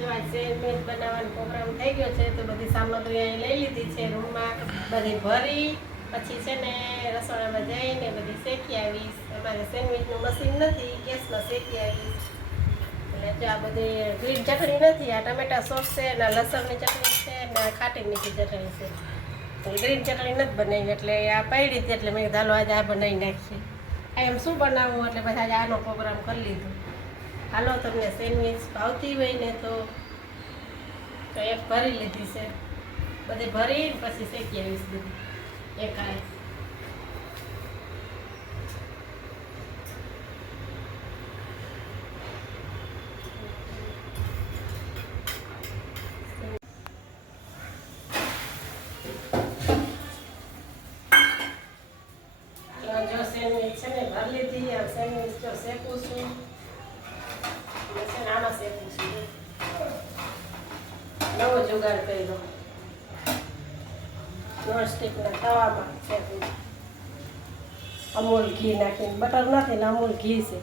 જો આ સેન્ડવીચ બનાવવાનો પ્રોગ્રામ થઈ ગયો છે તો બધી સામગ્રી અહીં લઈ લીધી છે રૂમમાં બધી ભરી પછી છે ને રસોડામાં જઈને બધી શેકી આવીશ. અમારે સેન્ડવીચનું મશીન નથી, ગેસમાં શેકી આવીશ. એટલે જો આ બધી ગ્રીન ચટણી નથી, આ ટમેટા સોસ છે ને લસણની ચટણી છે ને ખાટી મીઠી ચટણી છે. ગ્રીન ચટણી નથી બનાવી એટલે આ પડી હતી એટલે મેં ચાલો આજે આ બનાવી નાખીએ. એમ શું બનાવવું એટલે પછી આજે આનો પ્રોગ્રામ કરી લીધો. હાલો તમને સેન્ડવીચ ભાવતી હોય ને તો એક ભરી લીધી છે, બધી ભરી પછી શેકી આવીશ બધી એકાએ. જો સેન્ડવીચ છે ને ભરી લીધી. આ સેન્ડવીચ જો શેકું છું આમાં શેકું છું. નવો જુગાડ કર્યો, નોનસ્ટિકના તવામાં શેકું. અમૂલ ઘી નાખીને, બટર નથી ને અમૂલ ઘી છે.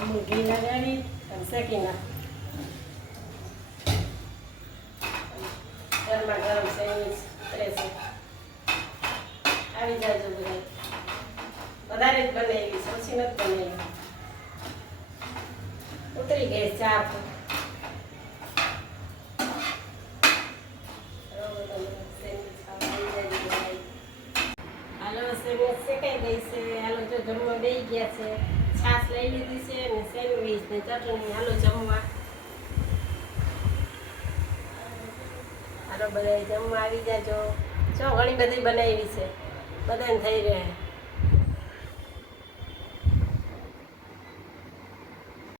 અમૂલ ઘી લગાડી અને શેકી નાખું. ગરમા ગરમ સેન્ડવીચ ઉતરે છે. આવી જાજો બધા. વધારે જ બનાવી, ઓછી નથી બનાવી. ઉતરી ગઈ ચા પર. હાલો સેન્ડવીચ શેકાઈ ગઈ છે. હાલો જો જમવા બેસી ગયા છે. છાશ લઈ લીધી છે ને સેન્ડવીચ ને ચટણી. હાલો જમવા. હાલો બધા જમવા આવી જાજો. જો ઘણી બધી બનાવી છે, બધાને થઈ રહ્યા.